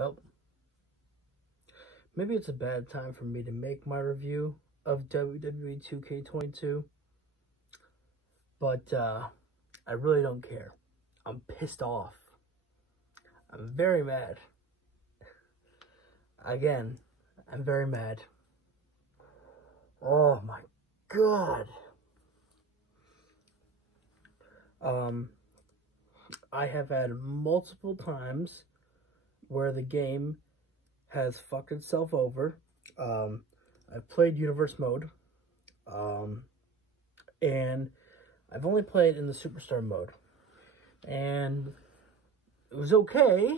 Well, maybe it's a bad time for me to make my review of WWE2K22, but I really don't care. I'm pissed off. I'm very mad. Again, I'm very mad. Oh my god. I have had multiple times where the game has fucked itself over. I've played Universe Mode, and I've only played in the Superstar Mode, and it was okay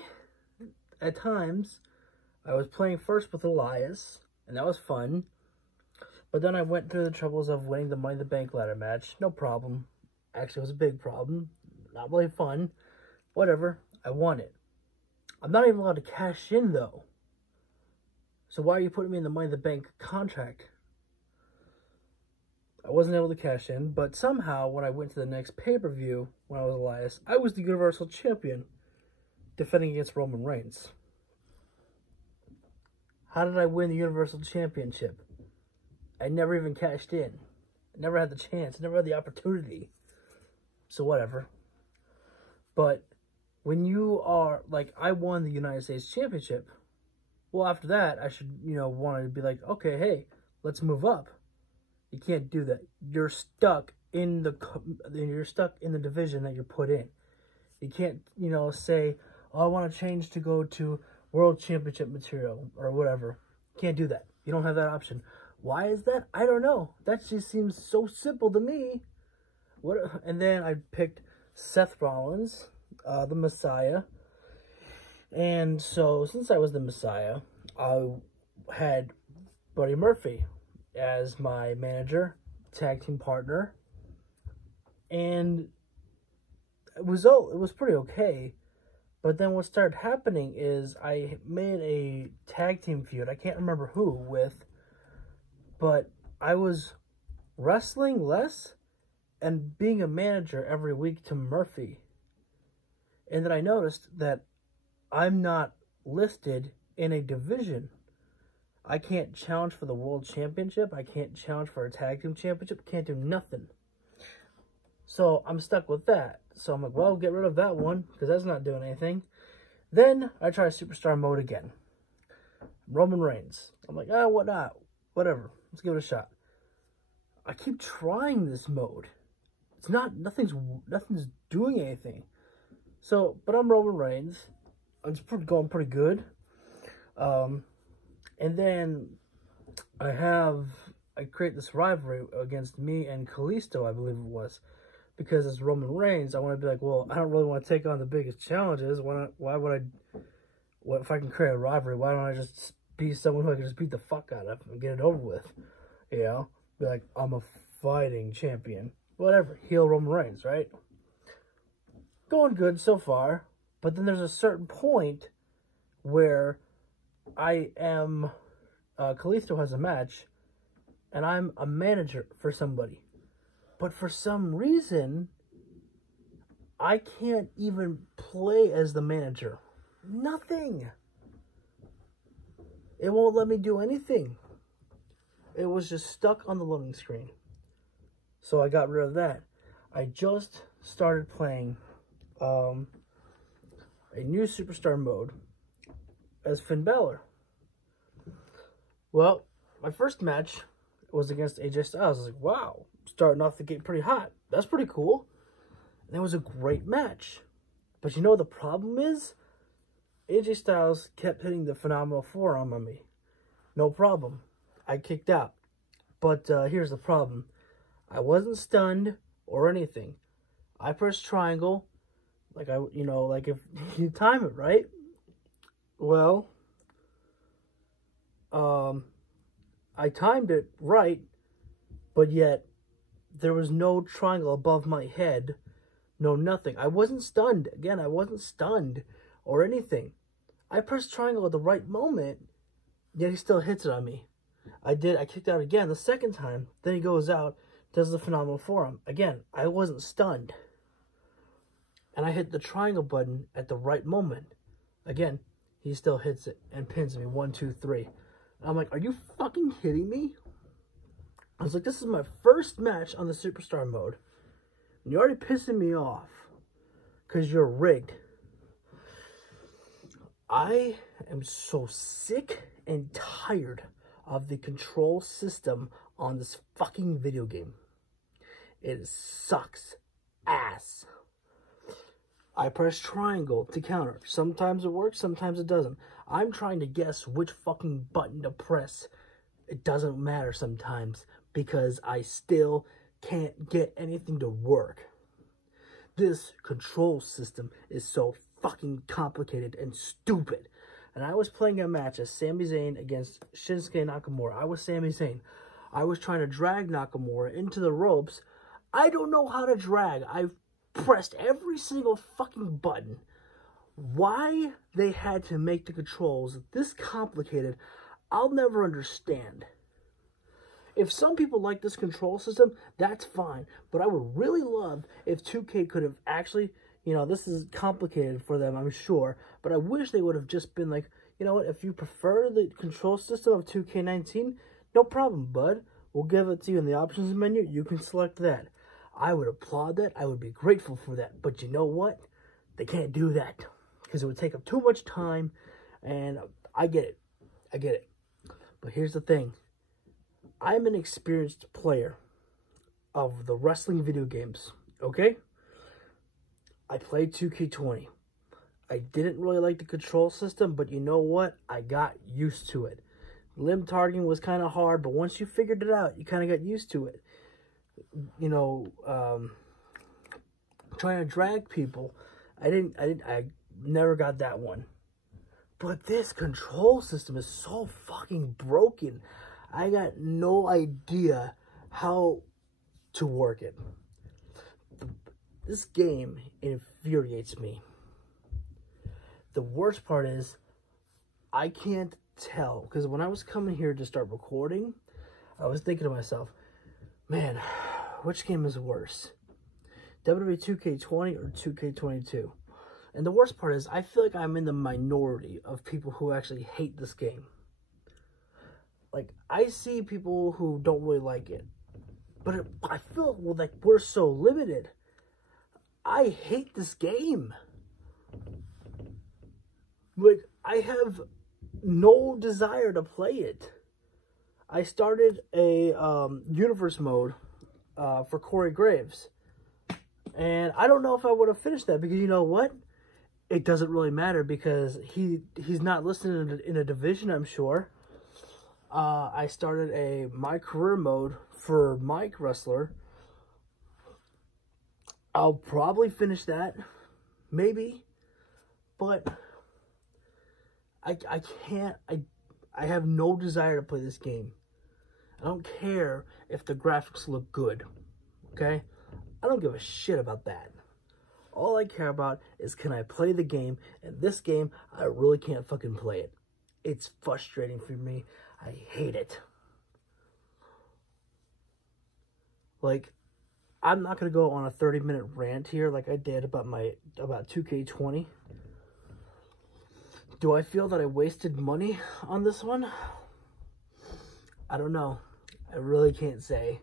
at times. I was playing first with Elias, and that was fun, but then I went through the troubles of winning the Money in the Bank ladder match. No problem. Actually, it was a big problem. Not really fun. Whatever. I won it. I'm not even allowed to cash in, though. So why are you putting me in the Money in the Bank contract? I wasn't able to cash in, but somehow when I went to the next pay-per-view, when I was Elias, I was the Universal Champion, defending against Roman Reigns. How did I win the Universal Championship? I never even cashed in. I never had the chance. I never had the opportunity. So whatever. But when you are, like, I won the United States Championship, well, after that, I should, want to be like, okay, hey, let's move up. You can't do that. You're stuck in the division that you're put in. You can't, say, oh, I want to change to go to World Championship material or whatever. You can't do that. You don't have that option. Why is that? I don't know. That just seems so simple to me. And then I picked Seth Rollins, the Messiah. And so, since I was the Messiah, I had Buddy Murphy as my manager, tag team partner. And it was pretty okay. But then what started happening is I made a tag team feud. I can't remember who with, but I was wrestling less and being a manager every week to Murphy. And then I noticed that I'm not listed in a division. I can't challenge for the World Championship. I can't challenge for a tag team championship. Can't do nothing. So I'm stuck with that. So I'm like, well, get rid of that one because that's not doing anything. Then I try Superstar Mode again. Roman Reigns. I'm like, what not? Whatever. Let's give it a shot. I keep trying this mode. It's nothing's doing anything. So, but I'm Roman Reigns. It's going pretty good. And then I create this rivalry against me and Kalisto, I believe it was. Because as Roman Reigns, I want to be like, well, I don't really want to take on the biggest challenges. If I can create a rivalry, why don't I just be someone who I can just beat the fuck out of and get it over with? Be like, I'm a fighting champion. Whatever, heel Roman Reigns, right? Going good so far, but then there's a certain point where Kalisto has a match, and I'm a manager for somebody. But for some reason, I can't even play as the manager. Nothing. It won't let me do anything. It was just stuck on the loading screen. So I got rid of that. I just started playing a new Superstar Mode as Finn Balor. Well, my first match was against AJ Styles. I was like, wow, starting off the gate pretty hot. That's pretty cool. And it was a great match. But you know what the problem is? AJ Styles kept hitting the phenomenal forearm on me. No problem. I kicked out. But here's the problem. I wasn't stunned or anything. I pressed triangle, like if you time it right. Well, I timed it right, but yet there was no triangle above my head, no nothing. I wasn't stunned. Again, I wasn't stunned or anything. I pressed triangle at the right moment, yet he still hits it on me. I kicked out again the second time. Then he goes out, does the phenomenal forearm. Again, I wasn't stunned. And I hit the triangle button at the right moment. Again, he still hits it and pins me 1, 2, 3. I'm like, are you fucking kidding me? I was like, this is my first match on the Superstar mode. And you're already pissing me off because you're rigged. I am so sick and tired of the control system on this fucking video game. It sucks ass. I press triangle to counter. Sometimes it works, sometimes it doesn't. I'm trying to guess which fucking button to press. It doesn't matter sometimes because I still can't get anything to work. This control system is so fucking complicated and stupid. And I was playing a match as Sami Zayn against Shinsuke Nakamura. I was Sami Zayn. I was trying to drag Nakamura into the ropes. I don't know how to drag. I've pressed every single fucking button. Why they had to make the controls this complicated, I'll never understand. If some people like this control system, that's fine. But I would really love if 2K could have actually, you know, this is complicated for them, I'm sure. But I wish they would have just been like, you know what, if you prefer the control system of 2K19, no problem, bud. We'll give it to you in the options menu. You can select that. I would applaud that. I would be grateful for that. But you know what? They can't do that because it would take up too much time. And I get it. I get it. But here's the thing. I'm an experienced player of the wrestling video games, okay? I played 2K20. I didn't really like the control system, but you know what? I got used to it. Limb targeting was kind of hard, but once you figured it out, you kind of got used to it. You know, trying to drag people, I never got that one. But this control system is so fucking broken. I got no idea how to work it. This game infuriates me. The worst part is, I can't tell. Because when I was coming here to start recording, I was thinking to myself, man, which game is worse? WWE2K20 or 2K22? And the worst part is, I feel like I'm in the minority of people who actually hate this game. Like, I see people who don't really like it. But I feel like we're so limited. I hate this game. Like, I have no desire to play it. I started a universe mode for Corey Graves. And I don't know if I would have finished that because you know what? It doesn't really matter because he's not listed in a division, I'm sure. I started a My Career mode for Mike Wrestler. I'll probably finish that. Maybe. But I can't. I have no desire to play this game. I don't care if the graphics look good. Okay? I don't give a shit about that. All I care about is can I play the game, and this game, I really can't fucking play it. It's frustrating for me. I hate it. Like, I'm not going to go on a 30-minute rant here like I did about 2K20. Do I feel that I wasted money on this one? I don't know. I really can't say.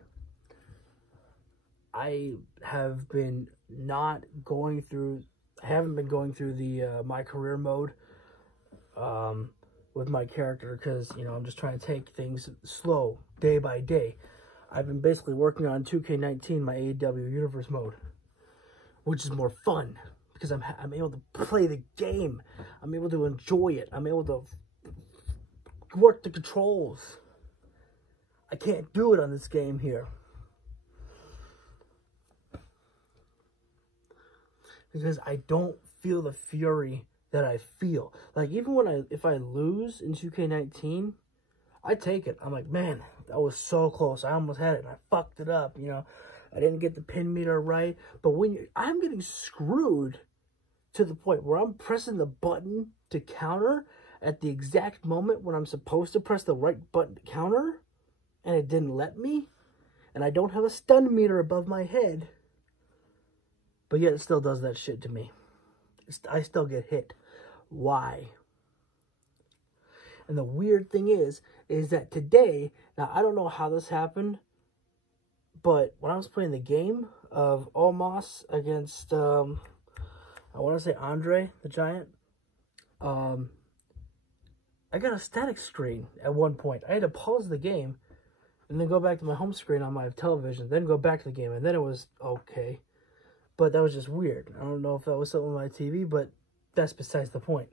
I have been not going through, I haven't been going through the My Career mode with my character because, you know, I'm just trying to take things slow, day by day. I've been basically working on 2K19, my AEW Universe mode, which is more fun because I'm able to play the game. I'm able to enjoy it. I'm able to work the controls. I can't do it on this game here. Because I don't feel the fury that I feel. Like, even when if I lose in 2K19, I take it. I'm like, man, that was so close. I almost had it, and I fucked it up, you know. I didn't get the pin meter right. But when I'm getting screwed to the point where I'm pressing the button to counter at the exact moment when I'm supposed to press the right button to counter, and it didn't let me, and I don't have a stun meter above my head, but yet it still does that shit to me. I still get hit. Why? And the weird thing is that today, now I don't know how this happened, but when I was playing the game of Omos against, I want to say Andre the Giant, I got a static screen at one point. I had to pause the game and then go back to my home screen on my television, then go back to the game, and then it was okay. But that was just weird. I don't know if that was something on my TV, but that's besides the point.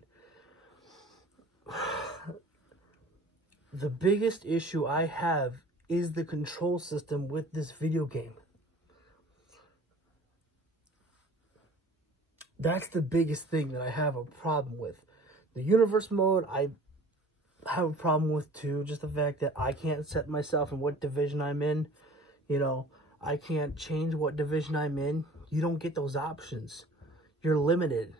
The biggest issue I have is the control system with this video game. That's the biggest thing that I have a problem with. The universe mode, I have a problem with too. Just the fact that I can't set myself in what division I'm in. You know, I can't change what division I'm in. You don't get those options. You're limited.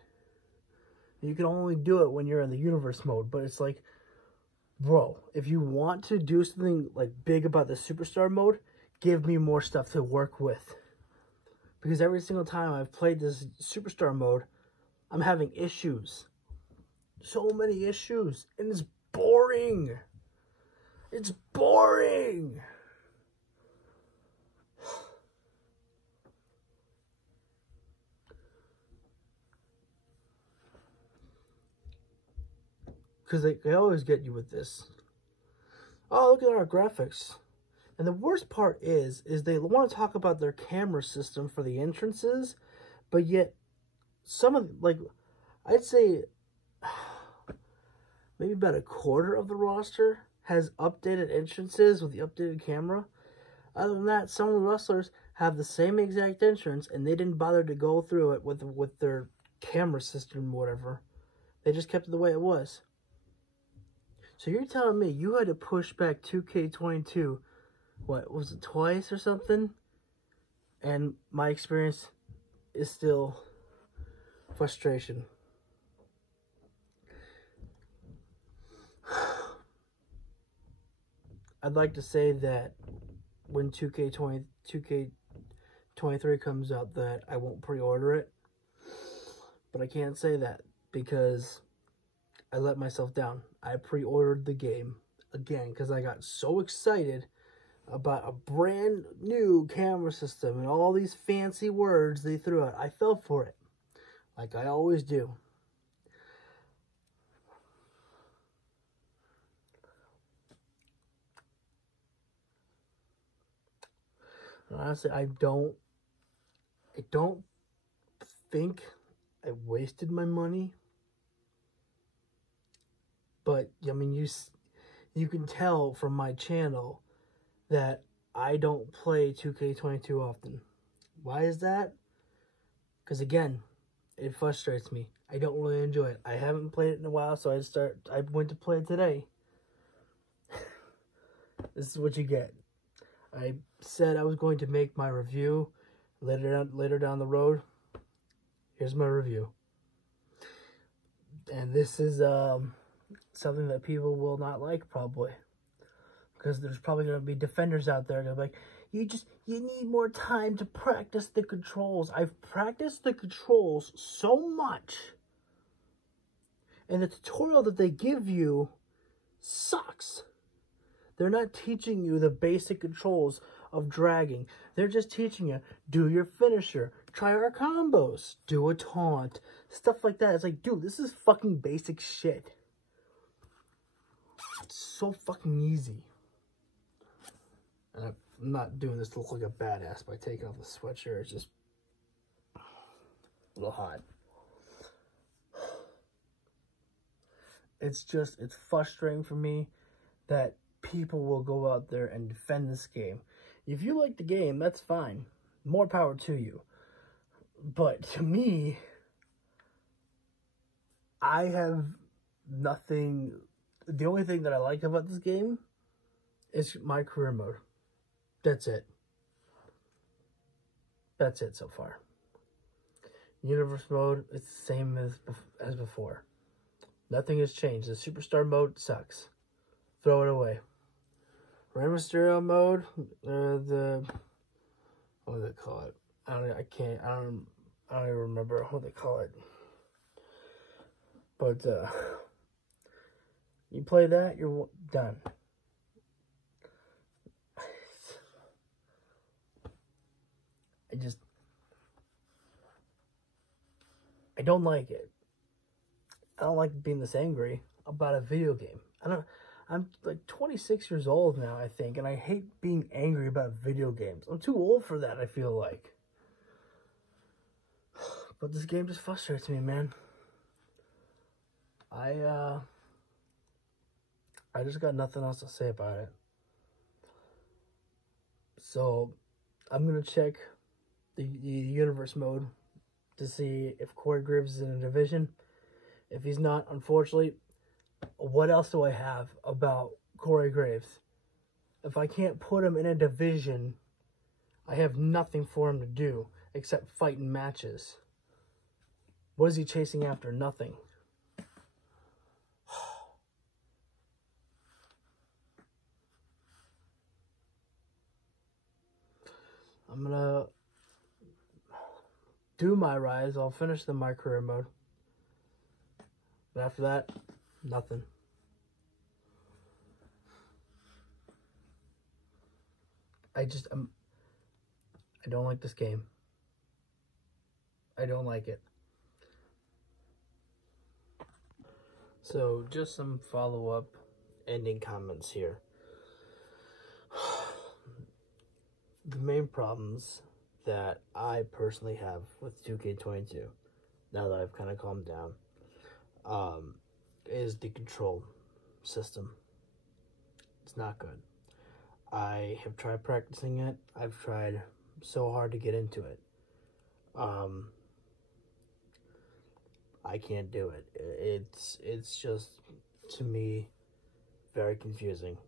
You can only do it when you're in the universe mode. But it's like, bro, if you want to do something like big about the superstar mode, give me more stuff to work with. Because every single time I've played this superstar mode, I'm having issues. So many issues. And it's boring. It's boring. Because they always get you with this. Oh, look at our graphics. And the worst part is they want to talk about their camera system for the entrances, but yet some of, like, I'd say maybe about a quarter of the roster has updated entrances with the updated camera. Other than that, some of the wrestlers have the same exact entrance, and they didn't bother to go through it with their camera system or whatever. They just kept it the way it was. So you're telling me you had to push back 2K22, what, was it twice or something? And my experience is still frustration. I'd like to say that when 2K23 comes out that I won't pre-order it. But I can't say that because I let myself down. I pre-ordered the game again because I got so excited about a brand new camera system and all these fancy words they threw out. I fell for it, like I always do. And honestly, I don't think I wasted my money. But, I mean, you can tell from my channel that I don't play 2K22 often. Why is that? Because, again, it frustrates me. I don't really enjoy it. I haven't played it in a while, so I went to play it today. This is what you get. I said I was going to make my review later down the road. Here's my review. And this is something that people will not like, probably, because there's probably going to be defenders out there going to be like, you need more time to practice the controls. I've practiced the controls so much, and the tutorial that they give you sucks. They're not teaching you the basic controls of dragging. They're just teaching you, do your finisher, try our combos, do a taunt, stuff like that. It's like, dude, this is fucking basic shit. It's so fucking easy. And I'm not doing this to look like a badass by taking off the sweatshirt. It's just a little hot. It's frustrating for me that people will go out there and defend this game. If you like the game, that's fine. More power to you. But to me, I have nothing. The only thing that I like about this game is my career mode. That's it. That's it so far. Universe mode, it's the same as before. Nothing has changed. The superstar mode sucks. Throw it away. Rey Mysterio mode, what do they call it? I don't even remember what they call it. But You play that, you're done. I don't like it. I don't like being this angry about a video game. I'm like 26 years old now, I think, and I hate being angry about video games. I'm too old for that, I feel like. But this game just frustrates me, man. I just got nothing else to say about it. So, I'm gonna check the universe mode to see if Corey Graves is in a division. If he's not, unfortunately, what else do I have about Corey Graves? If I can't put him in a division, I have nothing for him to do except fight in matches. What is he chasing after? Nothing. I'm gonna do my rise. I'll finish the my career mode. But after that, nothing. I don't like this game. I don't like it. So, just some follow-up ending comments here. The main problems that I personally have with 2K22, now that I've kind of calmed down, is the control system. It's not good. I have tried practicing it. I've tried so hard to get into it. I can't do it. It's just, to me, very confusing.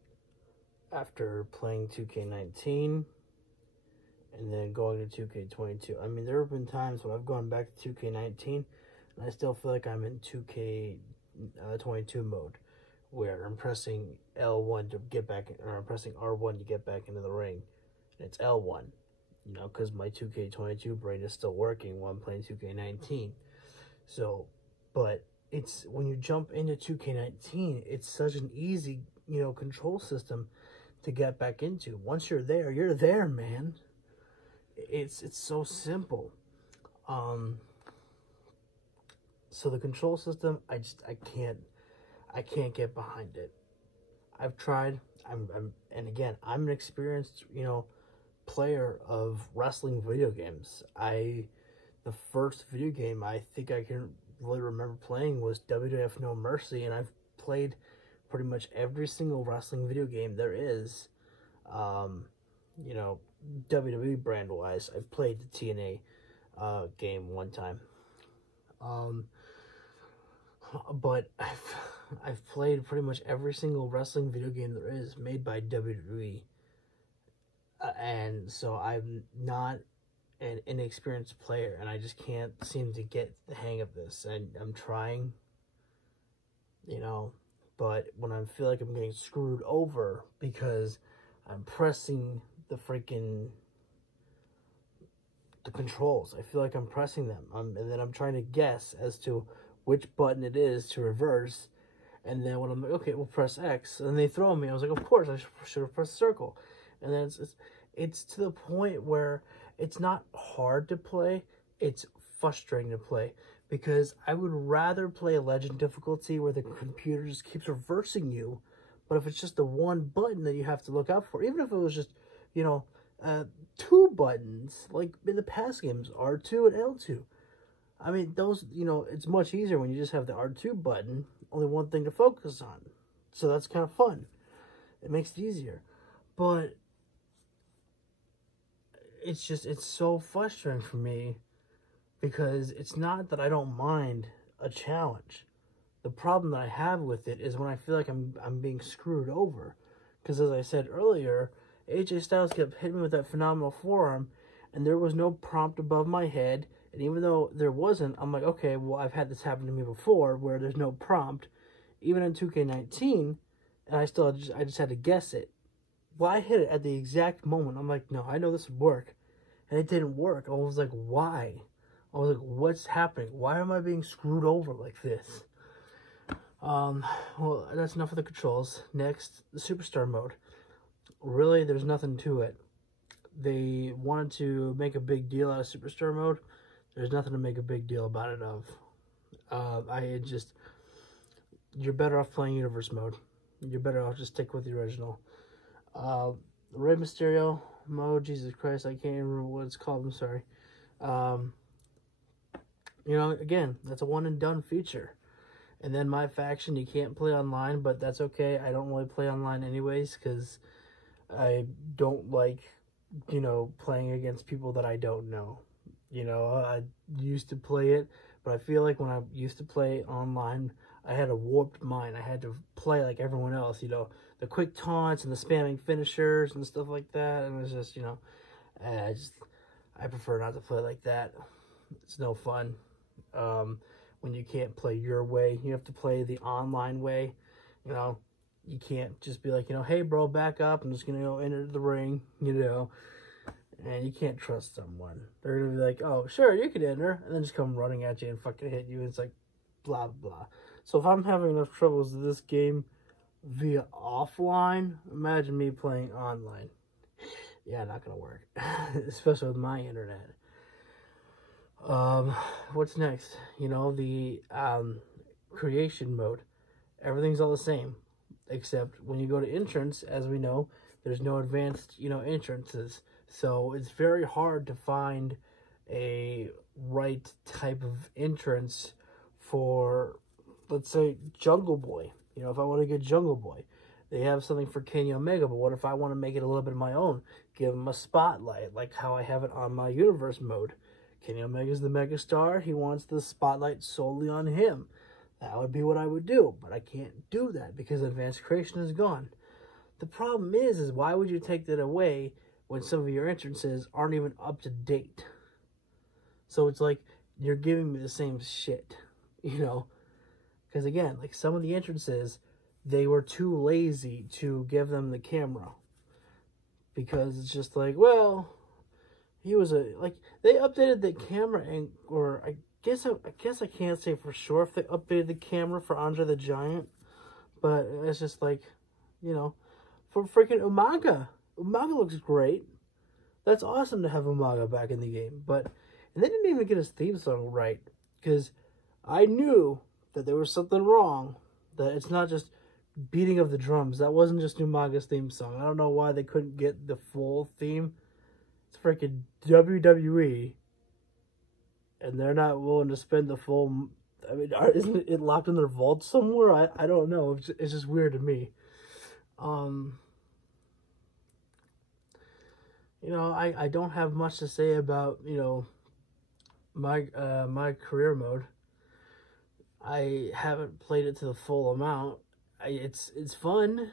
After playing 2K19 and then going to 2K22, I mean, there have been times when I've gone back to 2K19 and I still feel like I'm in 2K22 mode, where I'm pressing L1 to get back, or I'm pressing R1 to get back into the ring, and it's L1, you know, because my 2K22 brain is still working while I'm playing 2K19. So, but it's, when you jump into 2K19, it's such an easy, you know, control system to get back into. Once you're there, man. It's so simple. So the control system, I can't get behind it. I've tried. And again, I'm an experienced, you know, player of wrestling video games. The first video game I think I can really remember playing was WWF No Mercy, and I've played pretty much every single wrestling video game there is. You know, WWE brand wise, I played the TNA game one time. But I've played pretty much every single wrestling video game there is made by WWE. And so I'm not an inexperienced player, and I just can't seem to get the hang of this. And I'm trying, you know, but when I feel like I'm getting screwed over because I'm pressing the controls, I feel like I'm pressing them, and then I'm trying to guess as to which button it is to reverse, and then when I'm like, okay, we'll press X, and they throw me, I was like, of course, I should have pressed circle. And then it's to the point where it's not hard to play, it's frustrating to play, because I would rather play a legend difficulty where the computer just keeps reversing you. But if it's just the one button that you have to look out for, even if it was just, you know, 2 buttons, like in the past games, R2 and L2. I mean, those, you know, it's much easier when you just have the R2 button, only one thing to focus on. So that's kind of fun. It makes it easier. But it's so frustrating for me, because it's not that I don't mind a challenge. The problem that I have with it is when I feel like I'm being screwed over. Because as I said earlier, AJ Styles kept hitting me with that phenomenal forearm, and there was no prompt above my head. And even though there wasn't, I'm like, okay, well, I've had this happen to me before, where there's no prompt, even in 2K19, and I just had to guess it. Well, I hit it at the exact moment. I'm like, no, I know this would work. And it didn't work. I was like, why? I was like, what's happening? Why am I being screwed over like this? Well, that's enough of the controls. Next, the Superstar mode. Really, there's nothing to it. They wanted to make a big deal out of Superstar mode. There's nothing to make a big deal about it of. You're better off playing Universe mode. You're better off just stick with the original. Rey Mysterio mode, Jesus Christ, I can't remember what it's called, I'm sorry. You know, again, that's a one and done feature. And then my faction, you can't play online, but that's okay. I don't really play online anyways, because I don't like, you know, playing against people that I don't know. You know, I used to play it, but I feel like when I used to play online, I had a warped mind. I had to play like everyone else, you know, the quick taunts and the spamming finishers and stuff like that. And it's just, you know, I prefer not to play like that. It's no fun. When you can't play your way, you have to play the online way. You know, you can't just be like, you know, hey bro, back up. I'm just gonna go enter the ring, you know. And you can't trust someone. They're gonna be like, oh sure, you can enter, and then just come running at you and fucking hit you. It's like blah blah. So if I'm having enough troubles with this game via offline, imagine me playing online. Yeah, not gonna work. Especially with my internet. What's next? You know, the creation mode. Everything's all the same, except when you go to entrance, as we know, there's no advanced, you know, entrances. So it's very hard to find a right type of entrance for, let's say, Jungle Boy. You know, if I want to get Jungle Boy, they have something for Kenny Omega, but what if I want to make it a little bit of my own? Give him a spotlight, like how I have it on my Universe mode. Kenny Omega's the megastar. He wants the spotlight solely on him. That would be what I would do, but I can't do that because advanced creation is gone. The problem is why would you take that away when some of your entrances aren't even up to date? So it's like you're giving me the same shit, you know? Because again, like some of the entrances, they were too lazy to give them the camera. Because it's just like, well, he was they updated the camera, and or I guess I can't say for sure if they updated the camera for Andre the Giant, but it's just like, you know, for freaking Umaga. Umaga looks great. That's awesome to have Umaga back in the game, and they didn't even get his theme song right, because I knew that there was something wrong, that it's not just beating of the drums. That wasn't just Umaga's theme song. I don't know why they couldn't get the full theme. It's freaking WWE, and they're not willing to spend the full. I mean, isn't it locked in their vault somewhere? I don't know. It's just weird to me. You know, I don't have much to say about, you know, my career mode. I haven't played it to the full amount. It's fun,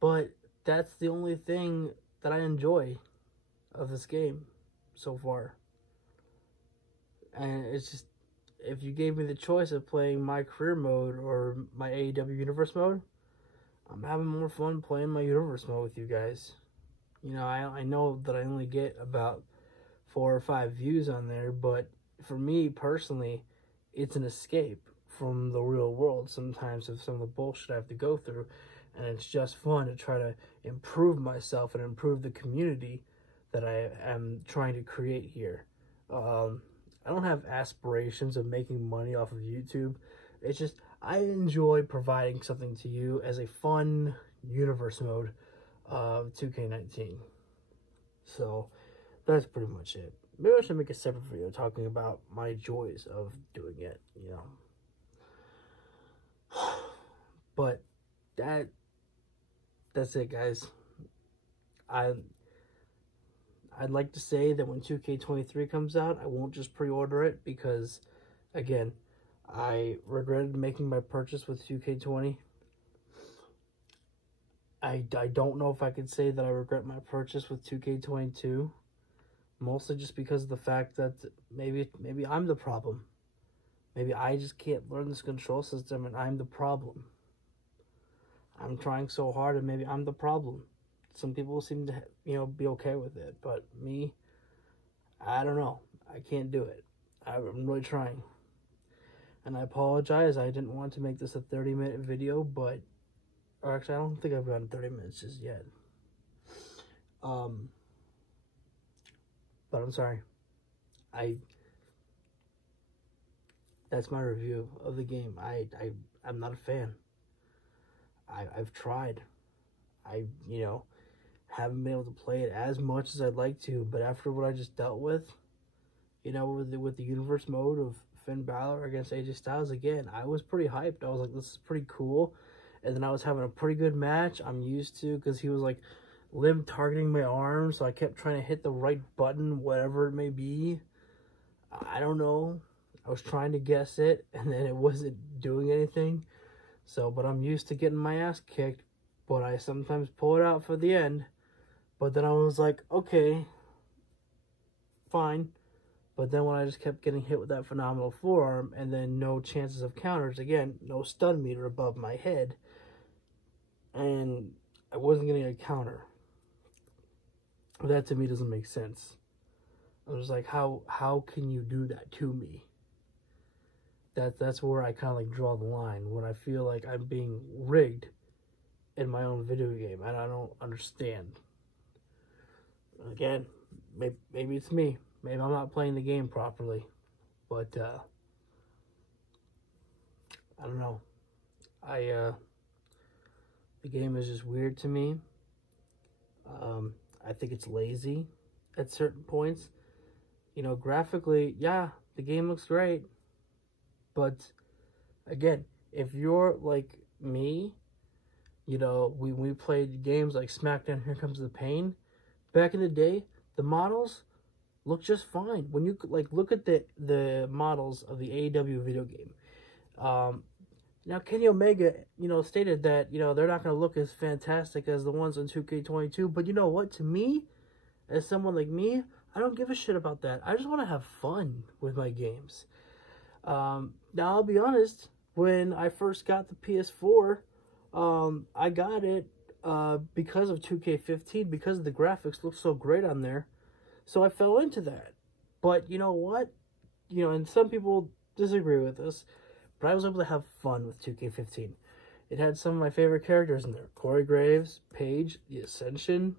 but that's the only thing that I enjoy of this game so far. And it's just, if you gave me the choice of playing my career mode or my AEW Universe mode, I'm having more fun playing my Universe mode with you guys. You know, I know that I only get about 4 or 5 views on there, but for me personally, it's an escape from the real world sometimes of some of the bullshit I have to go through. And it's just fun to try to improve myself and improve the community that I am trying to create here. I don't have aspirations of making money off of YouTube. It's just, I enjoy providing something to you as a fun universe mode of 2K19. So, that's pretty much it. Maybe I should make a separate video talking about my joys of doing it, you know. But, that's it, guys. I'd like to say that when 2K23 comes out, I won't just pre-order it because, again, I regretted making my purchase with 2K20. I don't know if I could say that I regret my purchase with 2K22. Mostly just because of the fact that maybe I'm the problem. Maybe I just can't learn this control system and I'm the problem. I'm trying so hard and maybe I'm the problem. Some people seem to, you know, be okay with it. But me, I don't know. I can't do it. I'm really trying. And I apologize. I didn't want to make this a 30-minute video, but... Or actually, I don't think I've gotten 30 minutes just yet. But I'm sorry. That's my review of the game. I'm not a fan. I've tried. I haven't been able to play it as much as I'd like to, but after what I just dealt with, with the universe mode of Finn Balor against AJ Styles again, I was pretty hyped. I was like, this is pretty cool. And then I was having a pretty good match. I'm used to, because he was like limb targeting my arm, so I kept trying to hit the right button, whatever it may be. I don't know. I was trying to guess it, and then it wasn't doing anything. So, but I'm used to getting my ass kicked, but I sometimes pull it out for the end. But then I was like, okay, fine. But then when I just kept getting hit with that phenomenal forearm, and then no chances of counters, again, no stun meter above my head, and I wasn't getting a counter. That to me doesn't make sense. I was like, how can you do that to me? That's where I kind of like draw the line, when I feel like I'm being rigged in my own video game, and I don't understand. Again, maybe it's me. Maybe I'm not playing the game properly, but I don't know. The game is just weird to me. I think it's lazy at certain points. Graphically, yeah, the game looks great. But, again, if you're like me, we played games like SmackDown, Here Comes the Pain. Back in the day, the models look just fine. When you look at the models of the AEW video game. Now, Kenny Omega, stated that, they're not going to look as fantastic as the ones on 2K22. But you know what? To me, as someone like me, I don't give a shit about that. I just want to have fun with my games. Now, I'll be honest. When I first got the PS4, I got it because of 2K15, because the graphics look so great on there. So I fell into that. But you know what? And some people disagree with this, but I was able to have fun with 2K15. It had some of my favorite characters in there. Corey Graves, Paige, The Ascension,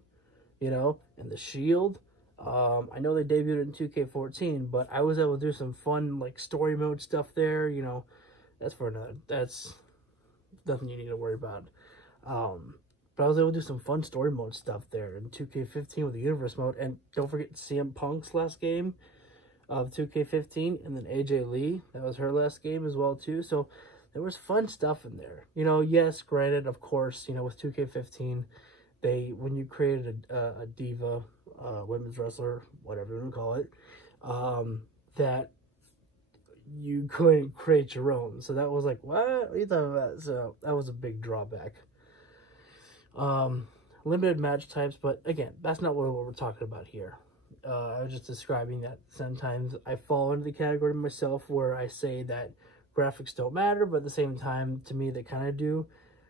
and The Shield. I know they debuted in 2K14, but I was able to do some fun, story mode stuff there. That's nothing you need to worry about. But I was able to do some fun story mode stuff there in 2K15 with the universe mode. And don't forget CM Punk's last game of 2K15, and then AJ Lee, that was her last game as well too. So there was fun stuff in there. Yes, granted, of course, with 2K15, when you created a diva, women's wrestler, whatever you want to call it, that you couldn't create your own. So that was like, what are you talking about? So that was a big drawback. Limited match types, but again, that's not what we're talking about here. I was just describing that sometimes I fall into the category myself where I say that graphics don't matter, but at the same time, to me, they kind of do.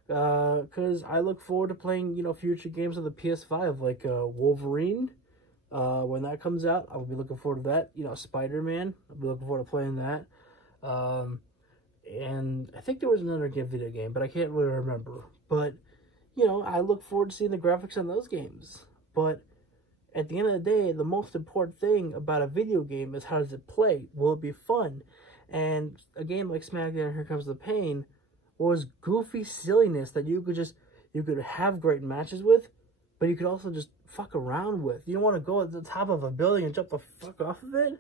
Because I look forward to playing, future games on the PS5, like Wolverine. When that comes out, I'll be looking forward to that. Spider-Man, I'll be looking forward to playing that. And I think there was another video game, but I can't really remember. But, I look forward to seeing the graphics on those games. But at the end of the day, the most important thing about a video game is how does it play? Will it be fun? And a game like SmackDown, Here Comes the Pain, was goofy silliness that you could have great matches with, but you could also just fuck around with. You don't want to go at the top of a building and jump the fuck off of it?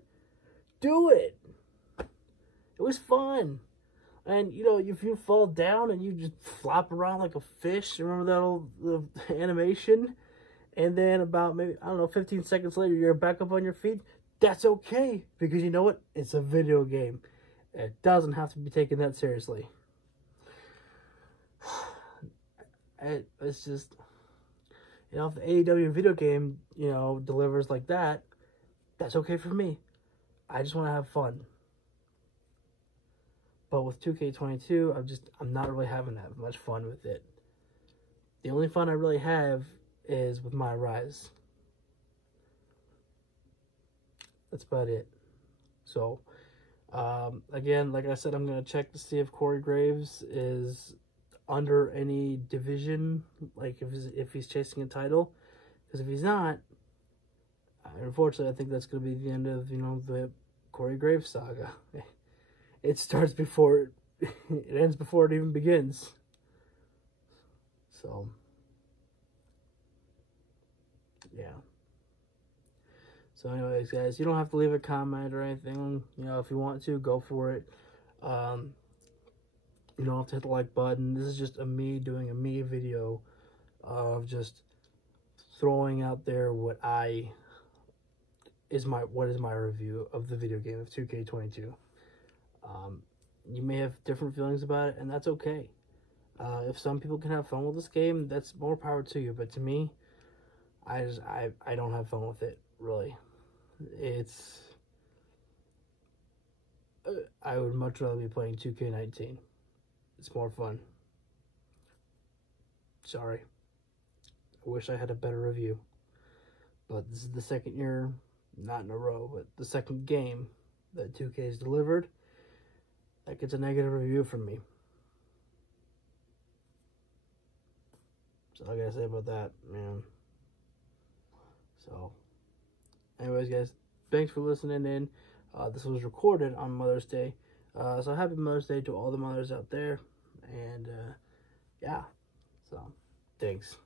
Do it! It was fun. And, if you fall down and you just flop around like a fish, remember that old animation? And then about maybe, 15 seconds later, you're back up on your feet. That's okay, because you know what? It's a video game. It doesn't have to be taken that seriously. It's just, if the AEW video game, delivers like that, that's okay for me. I just want to have fun. But with 2K22, I'm not really having that much fun with it. The only fun I really have is with My Rise. That's about it. So, Again, like I said, I'm going to check to see if Corey Graves is under any division, like if he's chasing a title. Because if he's not, unfortunately, I think that's going to be the end of, the Corey Graves saga. It starts before it ends before it even begins. So, yeah. So anyways, guys, you don't have to leave a comment or anything. If you want to, go for it. You don't have to hit the like button. This is just me doing a me video of just throwing out there what is my review of the video game of 2K22. You may have different feelings about it, and that's okay. If some people can have fun with this game, that's more power to you. But to me, I don't have fun with it, really. I would much rather be playing 2K19. It's more fun. Sorry. I wish I had a better review. But this is the second year, not in a row, but the second game that 2K has delivered that gets a negative review from me. So all I gotta say about that, man. So, anyways, guys, thanks for listening in. This was recorded on Mother's Day. So happy Mother's Day to all the mothers out there. And, yeah. So, thanks.